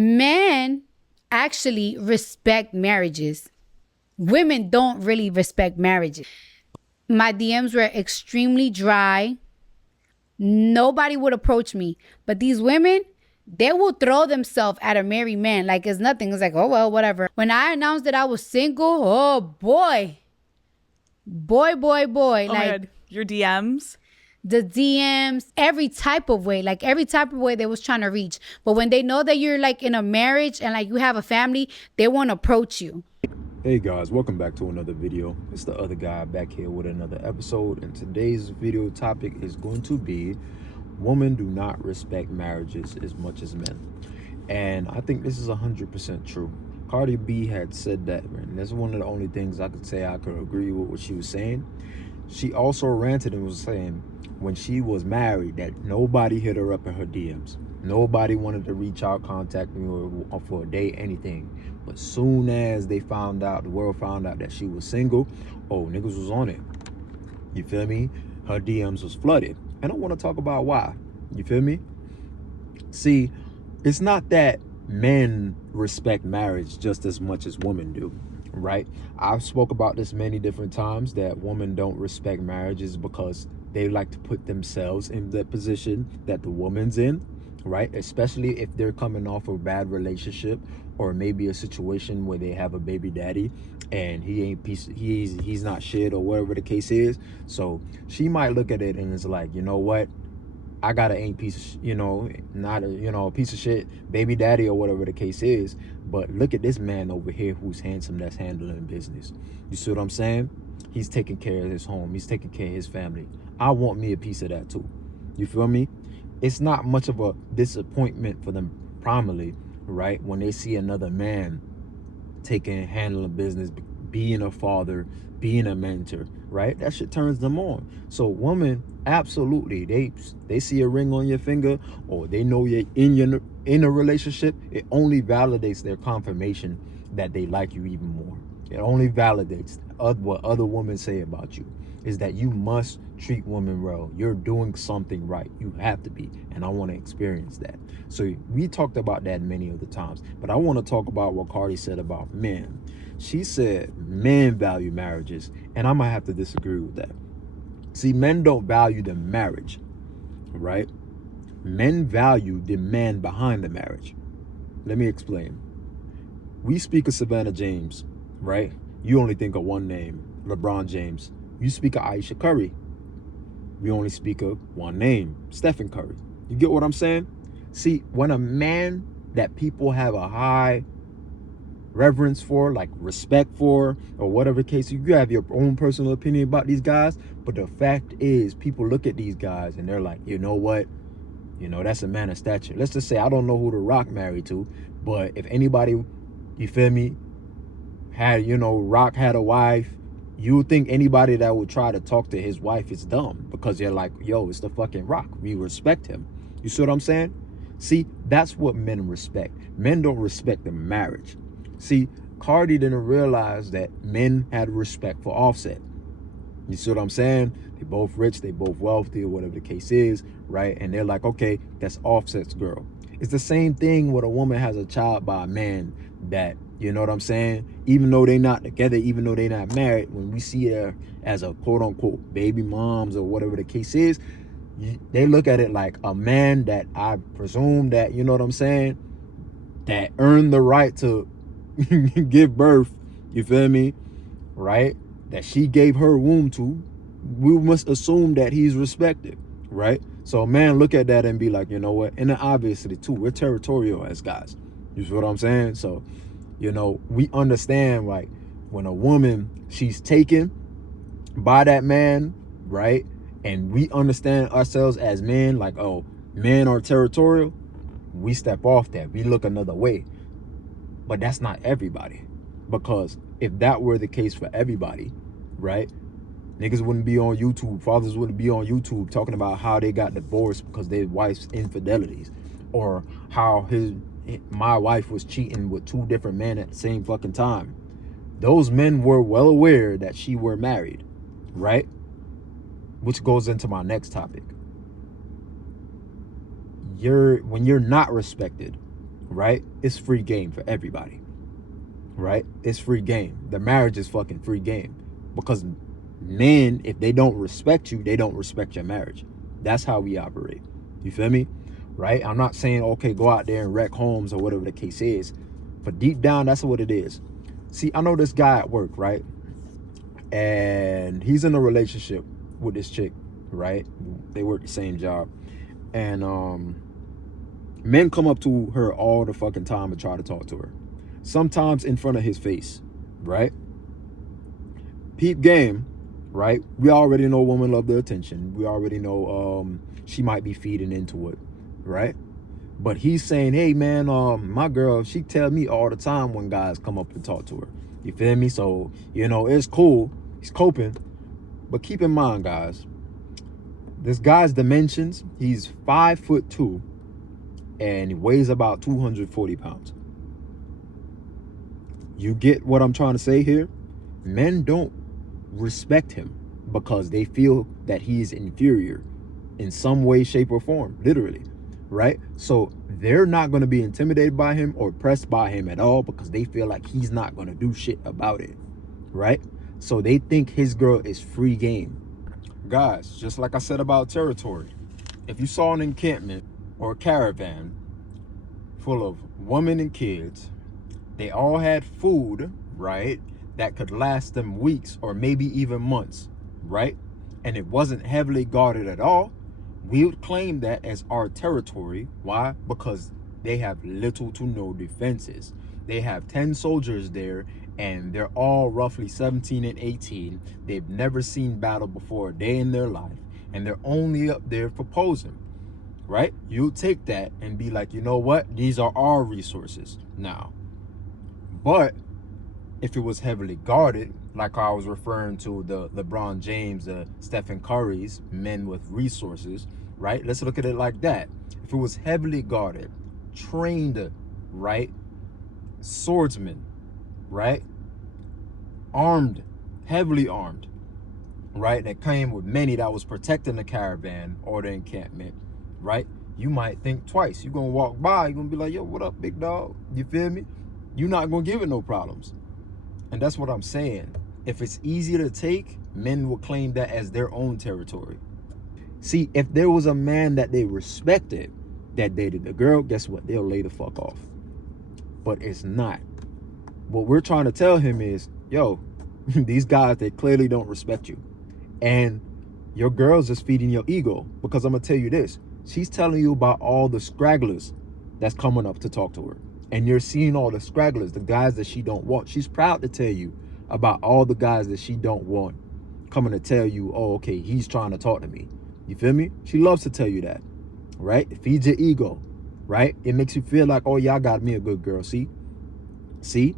Men actually respect marriages. Women don't really respect marriages. My DMs were extremely dry. Nobody would approach me. But these women, they will throw themselves at a married man like it's nothing. It's like, oh, well, whatever. When I announced that I was single, oh boy. Boy. Oh my God. Your DMs? The DMs, every type of way, like every type of way they was trying to reach. But when they know that you're like in a marriage and like you have a family, they won't approach you. Hey guys, welcome back to another video. It's the other guy back here with another episode, and today's video topic is going to be women do not respect marriages as much as men. And I think this is 100% true. Cardi B had said that, and that's one of the only things I could say I could agree with what she was saying. She also ranted and was saying when she was married that nobody hit her up in her DMs. Nobody wanted to reach out, contact me, or for a date, anything. But soon as they found out, the world found out that she was single, oh, niggas was on it. You feel me? Her DMs was flooded. And I want to talk about why. You feel me? See, it's not that men respect marriage just as much as women do, right? I've spoke about this many different times that women don't respect marriages because they like to put themselves in the position that the woman's in, right? Especially if they're coming off a bad relationship or maybe a situation where they have a baby daddy and he's not shit or whatever the case is. So she might look at it and it's like, you know what? I got a piece of, not a piece of shit baby daddy or whatever the case is. But look at this man over here who's handsome, that's handling business. You see what I'm saying? He's taking care of his home. He's taking care of his family. I want me a piece of that too. You feel me? It's not much of a disappointment for them primarily, right? When they see another man handling business, being a father, being a mentor, right? That shit turns them on. So women, absolutely, they see a ring on your finger or they know you're in a relationship, it only validates their confirmation that they like you even more. It only validates what other women say about you, is that you must treat women well. You're doing something right. You have to be. And I want to experience that. So we talked about that many of the times. But I want to talk about what Cardi said about men. She said men value marriages. And I'm going to have to disagree with that. See, men don't value the marriage, right? Men value the man behind the marriage. Let me explain. We speak of Savannah James, right? You only think of one name, LeBron James. You speak of Aisha Curry. We only speak of one name, Stephen Curry. You get what I'm saying? See, when a man that people have a high reverence for, like respect for, or whatever case, you have your own personal opinion about these guys. But the fact is, people look at these guys and they're like, you know what? That's a man of stature. Let's just say, I don't know who The Rock married to, but if anybody, you feel me, had, Rock had a wife, you would think anybody that would try to talk to his wife is dumb because they're like, yo, it's the fucking Rock. We respect him. You see what I'm saying? See, that's what men respect. Men don't respect the marriage. See, Cardi didn't realize that men had respect for Offset. You see what I'm saying? They both rich, they both wealthy, or whatever the case is, right? And they're like, okay, that's Offset's girl. It's the same thing when a woman has a child by a man that, you know what I'm saying? Even though they're not together, even though they're not married, when we see her as a quote unquote baby moms or whatever the case is, they look at it like a man that I presume that, you know what I'm saying, that earned the right to give birth, you feel me, right? That she gave her womb to, we must assume that he's respected, right? So a man look at that and be like, you know what? And then obviously too, we're territorial as guys. You see what I'm saying? So, we understand, like, when a woman, she's taken by that man, right? And we understand ourselves as men, like, oh, men are territorial. We step off that. We look another way. But that's not everybody. Because if that were the case for everybody, right? Niggas wouldn't be on YouTube. Fathers wouldn't be on YouTube talking about how they got divorced because their wife's infidelities, or how my wife was cheating with two different men at the same fucking time. Those men were well aware that she were married, right? Which goes into my next topic. When you're not respected, right? It's free game for everybody, right? It's free game. The marriage is fucking free game, because men, if they don't respect you, they don't respect your marriage. That's how we operate. You feel me? Right? I'm not saying, okay, go out there and wreck homes or whatever the case is, but deep down, that's what it is. See, I know this guy at work, right? And he's in a relationship with this chick, right? They work the same job. And men come up to her all the fucking time and try to talk to her. Sometimes in front of his face, right? Peep game, right? We already know women love the attention. We already know she might be feeding into it, right? But he's saying, hey man, my girl, she tell me all the time when guys come up and talk to her. You feel me? So, you know, it's cool. He's coping. But keep in mind, guys, this guy's dimensions, he's 5'2" and he weighs about 240 pounds. You get what I'm trying to say here? Men don't respect him because they feel that he's inferior in some way, shape, or form, literally, right? So they're not going to be intimidated by him or pressed by him at all because they feel like he's not going to do shit about it, right? So they think his girl is free game. Guys, just like I said about territory, if you saw an encampment or a caravan full of women and kids, they all had food, right, that could last them weeks or maybe even months, right? And it wasn't heavily guarded at all, we would claim that as our territory. Why? Because they have little to no defenses. They have 10 soldiers there and they're all roughly 17 and 18. They've never seen battle before a day in their life, and they're only up there for posing, right? You take that and be like, you know what? These are our resources now. But if it was heavily guarded, like I was referring to the LeBron James, the Stephen Curry's, men with resources, right? Let's look at it like that. If it was heavily guarded, trained, right? Swordsmen, right? Armed, heavily armed, right? That came with many that was protecting the caravan or the encampment, right? You might think twice. You're gonna walk by, you're gonna be like, yo, what up, big dog? You feel me? You're not gonna give it no problems. And that's what I'm saying. If it's easy to take, men will claim that as their own territory. See, if there was a man that they respected that dated the girl, guess what? They'll lay the fuck off. But it's not. What we're trying to tell him is, yo, these guys, they clearly don't respect you. And your girl's just feeding your ego. Because I'm going to tell you this. She's telling you about all the scragglers that's coming up to talk to her. And you're seeing all the scragglers, the guys that she don't want. She's proud to tell you about all the guys that she don't want coming to tell you, oh, okay, he's trying to talk to me. You feel me? She loves to tell you that, right? It feeds your ego, right? It makes you feel like, oh, y'all got me a good girl. See,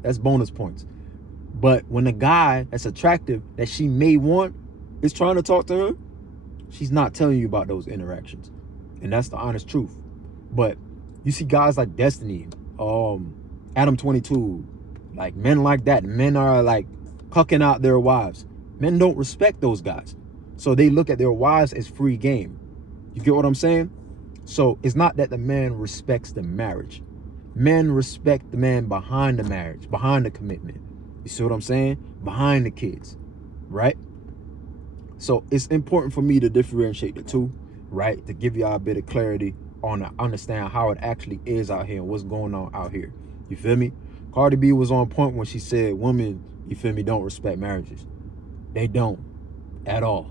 that's bonus points. But when a guy that's attractive that she may want is trying to talk to her, she's not telling you about those interactions. And that's the honest truth. But you see guys like Destiny, Adam 22, like men like that. Men are like cucking out their wives. Men don't respect those guys. So they look at their wives as free game. You get what I'm saying? So it's not that the man respects the marriage. Men respect the man behind the marriage, behind the commitment. You see what I'm saying? Behind the kids, right? So it's important for me to differentiate the two, right? To give y'all a bit of clarity on to understand how it actually is out here and what's going on out here. You feel me? Cardi B was on point when she said women, you feel me, don't respect marriages. They don't at all.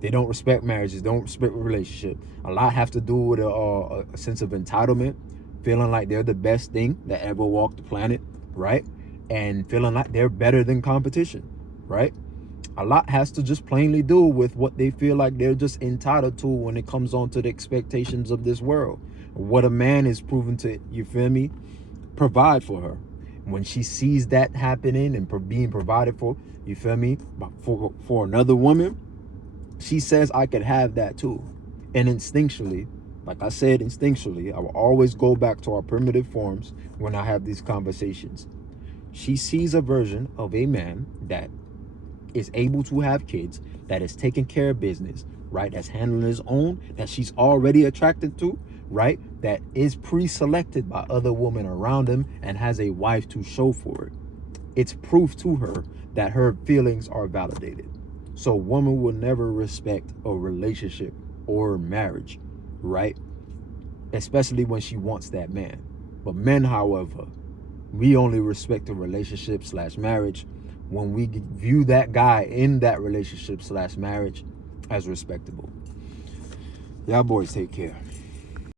They don't respect marriages, don't respect a relationship. A lot have to do with a sense of entitlement, feeling like they're the best thing that ever walked the planet, right? And feeling like they're better than competition, right? A lot has to just plainly do with what they feel like they're just entitled to when it comes on to the expectations of this world. What a man is proven to, you feel me, provide for her. When she sees that happening and being provided for, you feel me, for another woman, she says, I could have that too. And instinctually, like I said, instinctually, I will always go back to our primitive forms when I have these conversations. She sees a version of a man that is able to have kids, that is taking care of business, right? That's handling his own, that she's already attracted to, right? That is pre-selected by other women around him and has a wife to show for it. It's proof to her that her feelings are validated. So woman will never respect a relationship or marriage, right? Especially when she wants that man. But men, however, we only respect a relationship / marriage when we view that guy in that relationship / marriage as respectable. Y'all boys take care.